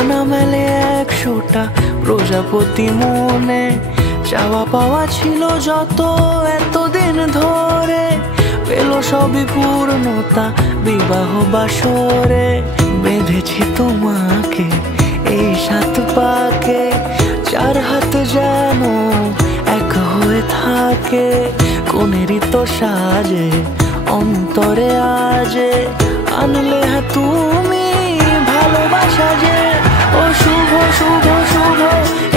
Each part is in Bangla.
ডানা মেলে 100টা প্রজাপতি মনে, চাওয়া পাওয়া ছিল যত এতদিন ধরে, পেল সবই পূর্ণতা বিবাহ বাসরে। বেঁধেছি তোমাকে এই 7 পাকে, 4 হাত যেন এক হয়ে থাকে। কোনেরই তো সাজে অন্তরে আজে, আনলে তুমি ভালোবাসা যে। ও শুভ শুভ শুভ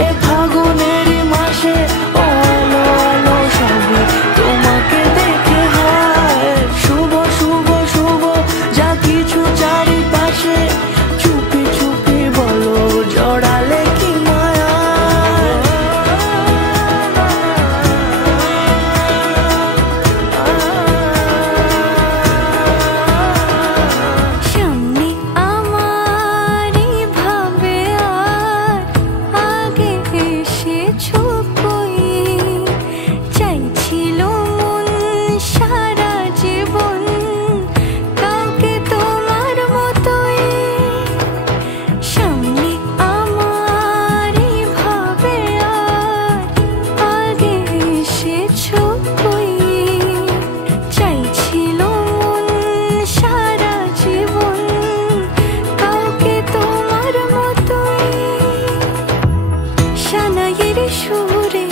এ ফাগুনেরই মাসে, ও আলো আলো সবে তোমাকে দেখে হয়। শুভ শুভ শুভ যা কিছু চারিপাশে, চুপি চুপি বলো জড়ালে কি মায়া। সামনে আমার ভাবে আর আগে এসেছো কই, চাইছিল মন সারা জীবন কাউকে তোমার মতোই। সামনে আমার ভাবে আর আগে এসেছো কই, চাইছিল মন সারা জীবন কাউকে তোমার মতোই। সানাইয়ের সুরে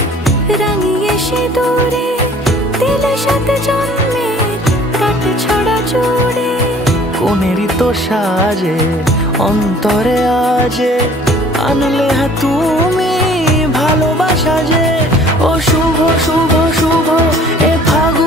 রাঙিয়ে সে দূরে, দিলে 7 জন্মের কাট ছড়া জুড়ে। কোনেরই তো সাজে অন্তরে আজে, আনলে তুমি ভালোবাসা যে। ও শুভ শুভ শুভ এ ফাগুন